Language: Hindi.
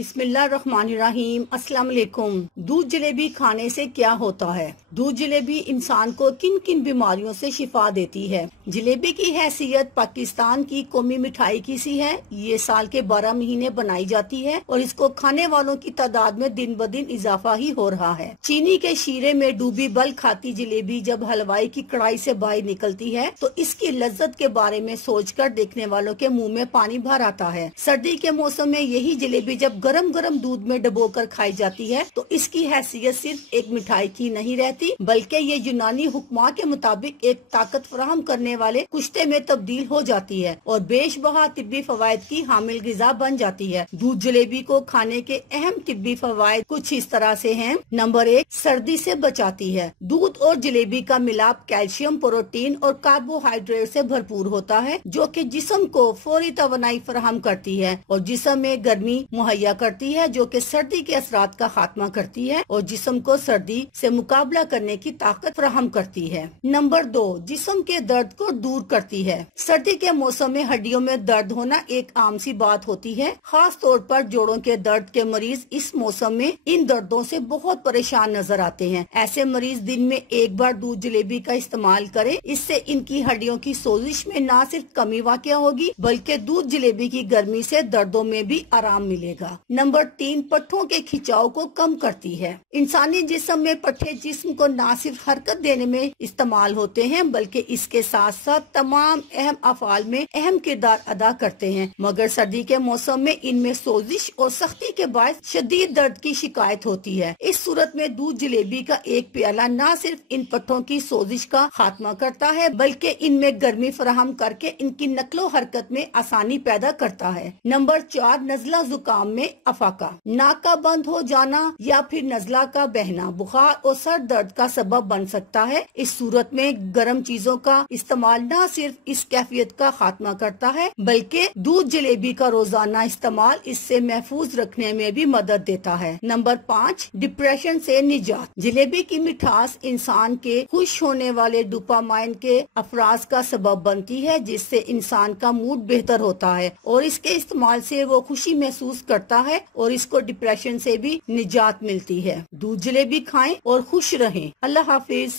बिस्मिल्लाहिर्रहमानिर्रहीम। अस्सलाम वालेकुम। दूध जलेबी खाने से क्या होता है? दूध जलेबी इंसान को किन किन बीमारियों से शिफा देती है? जलेबी की हैसियत पाकिस्तान की कौमी मिठाई की सी है। ये साल के 12 महीने बनाई जाती है और इसको खाने वालों की तादाद में दिन ब दिन इजाफा ही हो रहा है। चीनी के शीरे में डूबी बल खाती जलेबी जब हलवाई की कढ़ाई से बाहर निकलती है तो इसकी लज्जत के बारे में सोचकर देखने वालों के मुंह में पानी भर आता है। सर्दी के मौसम में यही जलेबी जब गरम गरम दूध में डुबोकर खाई जाती है तो इसकी हैसियत सिर्फ एक मिठाई की नहीं रहती, बल्कि ये यूनानी हुक्मा के मुताबिक एक ताकत फराहम करने वाले कुश्ते में तब्दील हो जाती है और बेशबहा तिब्बी फवायद की हामिल गिजा बन जाती है। दूध जलेबी को खाने के अहम तिब्बी फवायद कुछ इस तरह से हैं। नंबर 1, सर्दी से बचाती है। दूध और जलेबी का मिलाप कैल्शियम, प्रोटीन और कार्बोहाइड्रेट से भरपूर होता है, जो कि जिस्म को फौरी तवानाई फराहम करती है और जिस्म में गर्मी मुहैया करती है, जो कि सर्दी के असरात का खात्मा करती है और जिस्म को सर्दी से मुकाबला करने की ताकत फराहम करती है। नंबर 2, जिस्म के दर्द को दूर करती है। सर्दी के मौसम में हड्डियों में दर्द होना एक आम सी बात होती है। खास तौर पर जोड़ों के दर्द के मरीज इस मौसम में इन दर्दों से बहुत परेशान नजर आते हैं। ऐसे मरीज दिन में एक बार दूध जलेबी का इस्तेमाल करें। इससे इनकी हड्डियों की सोजिश में न सिर्फ कमी वाक़या होगी, बल्कि दूध जलेबी की गर्मी से दर्दों में भी आराम मिलेगा। नंबर 3, पट्ठों के खिंचाव को कम करती है। इंसानी जिस्म में पट्ठे जिस्म को न सिर्फ हरकत देने में इस्तेमाल होते हैं, बल्कि इसके साथ साथ तमाम अहम अफआल में अहम किरदार अदा करते हैं। मगर सर्दी के मौसम में इनमें सोजिश और सख्ती के बायस शदीद दर्द की शिकायत होती है। इस सूरत में दूध जलेबी का एक प्याला न सिर्फ इन पट्ठों की सोजिश का खात्मा करता है, बल्कि इनमें गर्मी फराहम करके इनकी नकलो हरकत में आसानी पैदा करता है। नंबर 4, नजला जुकाम में अफाका। नाक का बंद हो जाना या फिर नजला का बहना बुखार और सर दर्द का सबब बन सकता है। इस सूरत में गर्म चीजों का इस्तेमाल न सिर्फ इस कैफियत का खात्मा करता है, बल्कि दूध जलेबी का रोजाना इस्तेमाल इससे महफूज रखने में भी मदद देता है। नंबर 5, डिप्रेशन से निजात। जलेबी की मिठास इंसान के खुश होने वाले डोपामाइन के अफराज का सबब बनती है, जिससे इंसान का मूड बेहतर होता है और इसके इस्तेमाल से वो खुशी महसूस करता है और इसको डिप्रेशन से भी निजात मिलती है। दूध जलेबी खाएं और खुश रहें। अल्लाह हाफिज।